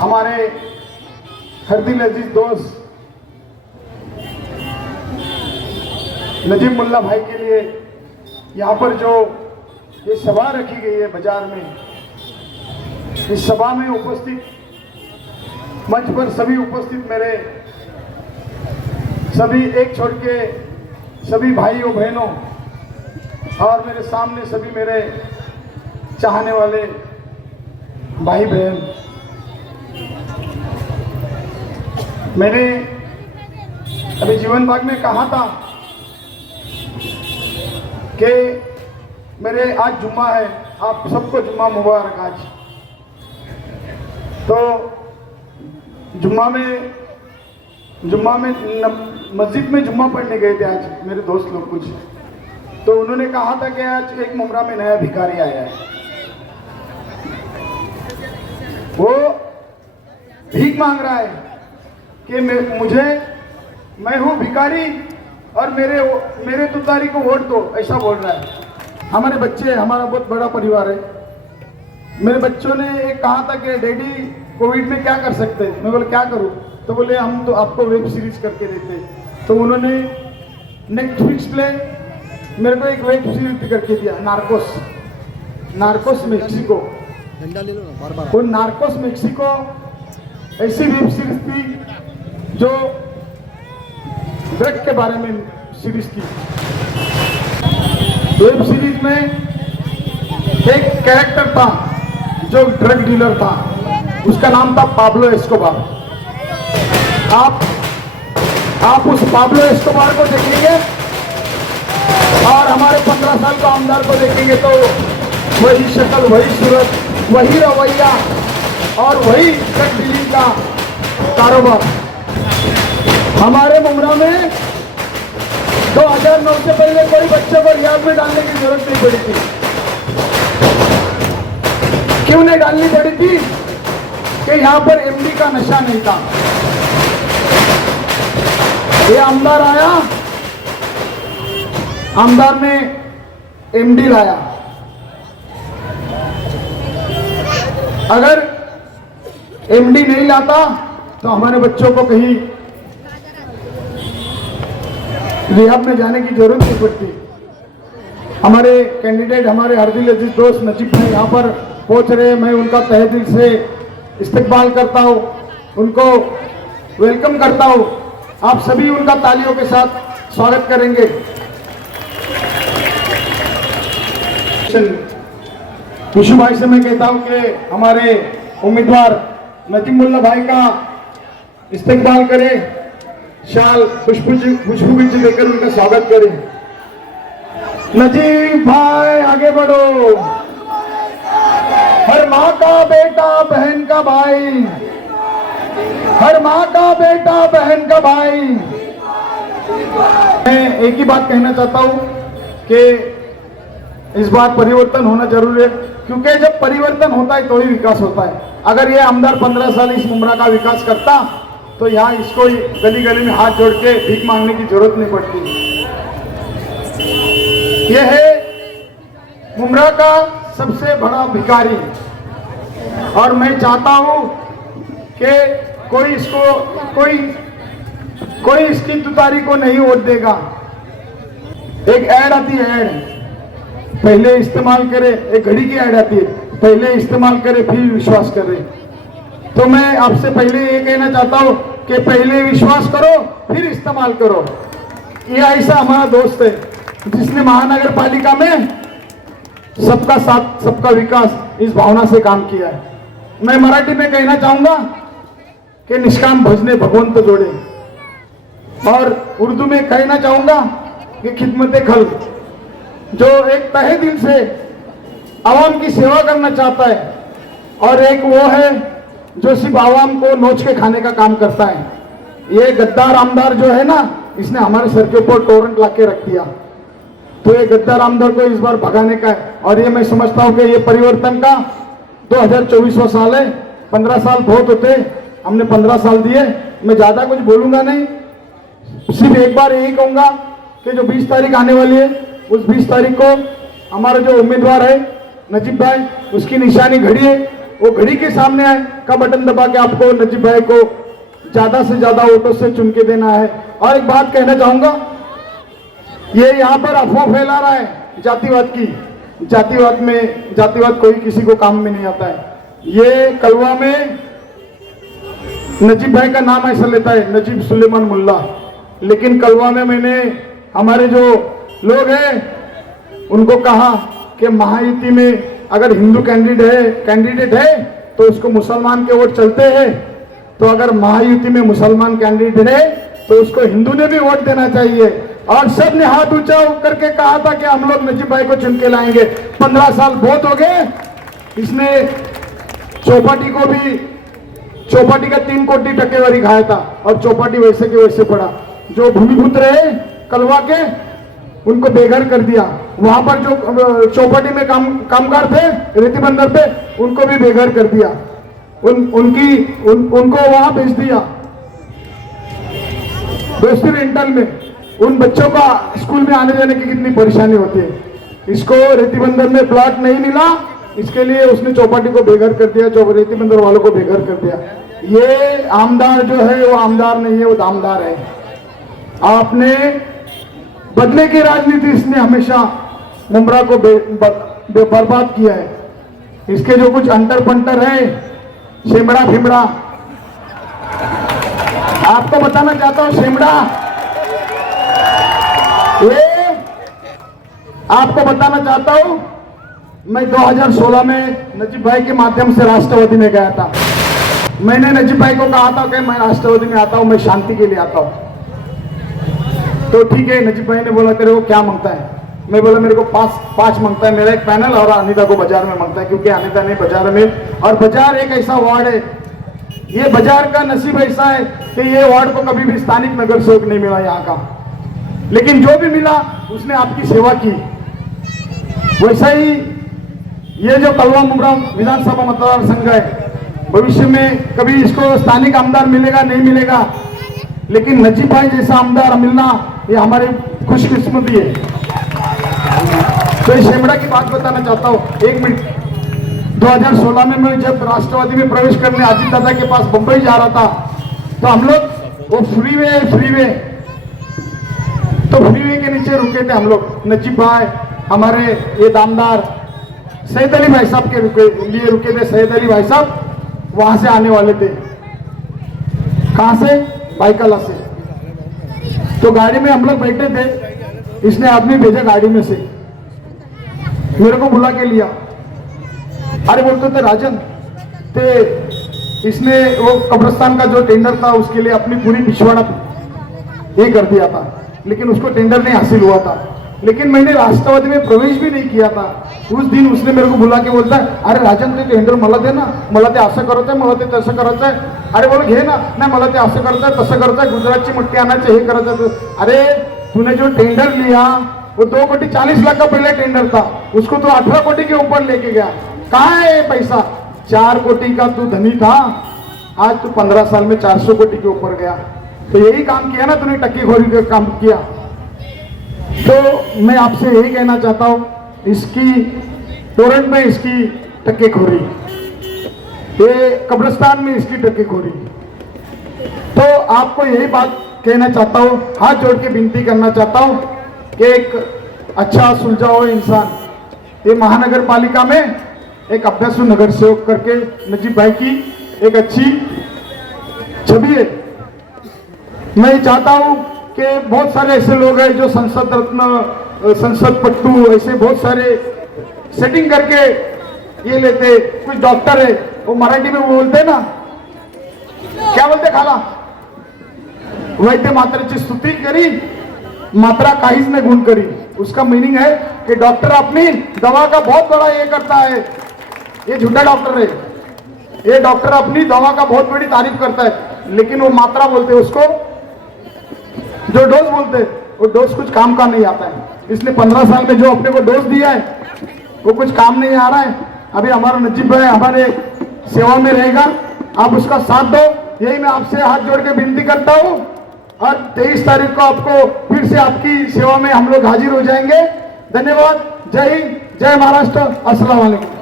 हमारे हरदिल अजीज दोस्त नजीब मुल्ला भाई के लिए यहाँ पर जो ये सभा रखी गई है बाजार में, इस सभा में उपस्थित मंच पर सभी उपस्थित मेरे सभी एक छोड़ के सभी भाइयों बहनों और मेरे सामने सभी मेरे चाहने वाले भाई बहन, मैंने अभी जीवन बाग में कहा था कि मेरे आज जुम्मा है, आप सबको जुम्मा मुबारक। आज तो जुम्मा में मस्जिद में जुम्मा पढ़ने गए थे आज मेरे दोस्त लोग कुछ, तो उन्होंने कहा था कि आज एक मुमरा में नया भिखारी आया है, वो भीख मांग रहा है कि मैं हूँ भिखारी और मेरे तुतारी को वोट दो, ऐसा बोल रहा है। हमारे बच्चे, हमारा बहुत बड़ा परिवार है। मेरे बच्चों ने एक कहा था कि डैडी कोविड में क्या कर सकते हैं, मैं बोले क्या करूँ, तो बोले हम तो आपको वेब सीरीज करके देते हैं। तो उन्होंने नेटफ्लिक्स पे मेरे को एक वेब सीरीज करके दिया, नार्कोस मेक्सिको। डंडा ले लो ना बार बार। वो नार्कोस मेक्सिको ऐसी वेब सीरीज थी जो ड्रग के बारे में सीरीज थी। वेब सीरीज में एक कैरेक्टर था जो ड्रग डीलर था, उसका नाम था पाब्लो एस्कोबार। आप उस पाब्लो एस्कोबार को देखेंगे और हमारे 15 साल का आमदार को देखेंगे तो वही शक्ल, वही सूरत, वही रवैया और वही ड्रग डीलिंग का कारोबार। हमारे मुमरा में 2009 से पहले कोई बच्चे को रियाद में डालने की जरूरत नहीं पड़ी थी। क्यों नहीं डालनी पड़ी थी? कि यहाँ पर एमडी का नशा नहीं था। ये आमदार आया, आमदार ने एमडी लाया। अगर एमडी नहीं लाता तो हमारे बच्चों को कहीं रिहाब में जाने की जरूरत नहीं पड़ती। हमारे कैंडिडेट, हमारे हरदिल अजीज दोस्त नजीब भाई यहाँ पर पहुंच रहे हैं, मैं उनका तहे दिल से इस्तकबाल करता हूँ, उनको वेलकम करता हूँ। आप सभी उनका तालियों के साथ स्वागत करेंगे। खुशू भाई से मैं कहता हूँ कि हमारे उम्मीदवार नजीब मुल्ला भाई का इस्तकबाल करें, शाल खुशबू जी देकर उनका स्वागत करें। नजीब भाई आगे बढ़ो। हर माँ का बेटा बहन का भाई, हर माँ का बेटा बहन का भाई। मैं एक ही बात कहना चाहता हूँ कि इस बार परिवर्तन होना जरूरी है, क्योंकि जब परिवर्तन होता है तो ही विकास होता है। अगर ये आमदार 15 साल इस मुमरा का विकास करता तो यहाँ इसको गली गली में हाथ जोड़ के भीख मांगने की जरूरत नहीं पड़ती। यह है मुमरा का सबसे बड़ा भिखारी, और मैं चाहता हूँ कि कोई इसकी तुतारी को नहीं वोट देगा। एक ऐड आती है, ऐड पहले इस्तेमाल करे, एक घड़ी की ऐड आती है, पहले इस्तेमाल करे फिर विश्वास करे। तो मैं आपसे पहले ये कहना चाहता हूँ कि पहले विश्वास करो फिर इस्तेमाल करो। ये ऐसा हमारा दोस्त है जिसने महानगर पालिका में सबका साथ सबका विकास इस भावना से काम किया है। मैं मराठी में कहना चाहूंगा कि निष्काम भजने भगवंत जोड़े, और उर्दू में कहना चाहूंगा कि खिदमत खल, जो एक तहे दिल से आवाम की सेवा करना चाहता है, और एक वो है जो सिर्फ आवाम को नोच के खाने का काम करता है। ये गद्दार आमदार जो है ना, इसने हमारे सर के ऊपर टोरेंट लाके रख दिया। तो ये गद्दार आमदार को इस बार भगाने का है, और ये मैं समझता हूँ कि ये परिवर्तन का 2024वां साल है। 15 साल बहुत होते, हमने 15 साल दिए। मैं ज्यादा कुछ बोलूंगा नहीं, सिर्फ एक बार यही कहूंगा कि जो 20 तारीख आने वाली है, उस 20 तारीख को हमारा जो उम्मीदवार है नजीब भाई, उसकी निशानी घड़ी है। वो घड़ी के सामने का बटन दबा के आपको नजीब भाई को ज्यादा से ज्यादा वोटों से चुन के देना है। और एक बात कहना चाहूंगा, ये यहाँ पर अफवाह फैला रहा है जातिवाद की। जातिवाद कोई किसी को काम में नहीं आता है। ये कलवा में नजीब भाई का नाम ऐसा लेता है, नजीब सुलेमान मुल्ला, लेकिन कलवा में मैंने हमारे जो लोग हैं उनको कहा कि महायुति में अगर हिंदू कैंडिडेट है तो उसको मुसलमान के वोट चलते हैं, तो अगर महायुति में मुसलमान कैंडिडेट है तो उसको हिंदू ने भी वोट देना चाहिए। और सब ने हाथ ऊंचा करके कहा था कि हम लोग नजीब भाई को चुन के लाएंगे। 15 साल बहुत हो गए। इसने चौपाटी का 3 कोटी टकेवारी खाया था और चौपाटी वैसे के वैसे पड़ा। जो भूमिपुत्र है कलवा के उनको बेघर कर दिया। वहां पर जो चौपाटी में कामगार थे रेती बंदर पे उनको भी बेघर कर दिया। उनको वहां भेज दिया दोस्ती रेंटल में। उन बच्चों का स्कूल में आने जाने की कितनी परेशानी होती है। इसको रेती बंदर में प्लॉट नहीं मिला, इसके लिए उसने चौपाटी को बेघर कर दिया, रेती बंदर वालों को बेघर कर दिया। ये आमदार जो है वो आमदार नहीं है, वो दामदार है। आपने बदले की राजनीति इसने हमेशा मुमरा को बर्बाद किया है। इसके जो कुछ अंटर पंटर है, शेमड़ा फिमड़ा, आपको बताना चाहता हूं शेमड़ा, ये आपको बताना चाहता हूं। मैं 2016 में नजीब भाई के माध्यम से राष्ट्रवादी में गया था। मैंने नजीब भाई को कहा था कि मैं राष्ट्रवादी में आता हूं, मैं शांति के लिए आता हूं। तो ठीक है, नजीब भाई ने बोला तेरे को क्या मांगता है? मैं बोला मेरे को 5 मांगता है, मेरा एक पैनल और अनिता को बाजार में मांगता है, क्योंकि अनिता ने बाजार में, और बाजार एक ऐसा वार्ड है, ये बाजार का नसीब ऐसा है कि ये वार्ड को कभी भी स्थानिक नगर सेवक नहीं मिला यहाँ का, लेकिन जो भी मिला उसने आपकी सेवा की। वैसा ही ये जो कलवा मुमरा विधानसभा मतदार संघ है, भविष्य में कभी इसको स्थानिक आमदार मिलेगा नहीं मिलेगा, लेकिन नजीब भाई जैसा आमदार मिलना ये हमारी खुशकिस्मती है। तो इस शेमड़ा की बात बताना चाहता हूँ, 1 मिनट। 2016 में मैं जब राष्ट्रवादी में प्रवेश करने अजीत दादा के पास बंबई जा रहा था, तो हम लोग वो फ्रीवे के नीचे रुके थे हम लोग। नजीब भाई हमारे ये दामदार सैयद अली भाई साहब के लिए रुके थे। सैयद अली भाई साहब वहां से आने वाले थे। कहां से? बाइकला से। तो गाड़ी में हम लोग बैठे थे, इसने आदमी भेजा गाड़ी में से, मेरे को बुला के लिया। अरे बोलते थे राजन ते इसने वो कब्रिस्तान का जो टेंडर था उसके लिए अपनी पूरी पिछवाड़ा ये कर दिया था, लेकिन उसको टेंडर नहीं हासिल हुआ था। लेकिन मैंने राष्ट्रवादी में प्रवेश भी नहीं किया था। उस दिन उसने मेरे को बुला के बोलता है, अरे राजन ते टेंडर मला दे ना, मला ते असं करायचंय, मला ते तसं करायचंय। अरे बोल घे ना, नाही मला ते असं करायचंय तसं करायचंय, गुजरातची मट्टी आणायचं, हे करायचं। अरे तूने जो टेंडर लिया वो 2 कोटी 40 लाख का पहले टेंडर था, उसको तो 18 कोटी के ऊपर लेके गया। कहाँ है पैसा? 4 कोटी का तू धनी था, आज तू 15 साल में 400 कोटी के ऊपर गया। तो यही काम किया ना तूने, टक्कीखोरी का काम किया। तो मैं आपसे यही कहना चाहता हूं, इसकी टोरेंट में इसकी टक्कीखोरी, ये कब्रिस्तान में इसकी टक्कीखोरी। तो आपको यही बात कहना चाहता हूं, हाथ जोड़ के विनती करना चाहता हूं कि एक अच्छा सुलझाओ इंसान, ये महानगर पालिका में एक अभ्यासु नगर सेवक करके नजीब भाई की एक अच्छी छवि है। मैं चाहता हूं कि बहुत सारे ऐसे लोग हैं जो संसद रत्न, संसद पट्टू, ऐसे बहुत सारे सेटिंग करके ये लेते। कुछ डॉक्टर है वो मराठी में बोलते ना, क्या बोलते खाला, वैद्य मात्राची स्तुती करी, मात्रा काहीच नहीं गुण करी। उसका मीनिंग है कि डॉक्टर अपनी दवा का बहुत बड़ा ये करता है, ये झूठा डॉक्टर है। ये डॉक्टर अपनी दवा का बहुत बड़ी तारीफ करता है, लेकिन वो मात्रा बोलते हैं उसको, जो डोज बोलते हैं वो डोज कुछ काम का नहीं आता है। इसने 15 साल में जो अपने को डोज दिया है वो कुछ काम नहीं आ रहा है। अभी हमारा नजीब भाई हमारे सेवा में रहेगा, आप उसका साथ दो, यही मैं आपसे हाथ जोड़ के विनती करता हूँ। और 23 तारीख को आपको फिर से आपकी सेवा में हम लोग हाजिर हो जाएंगे। धन्यवाद। जय हिंद, जय महाराष्ट्र, अस्सलाम वालेकुम।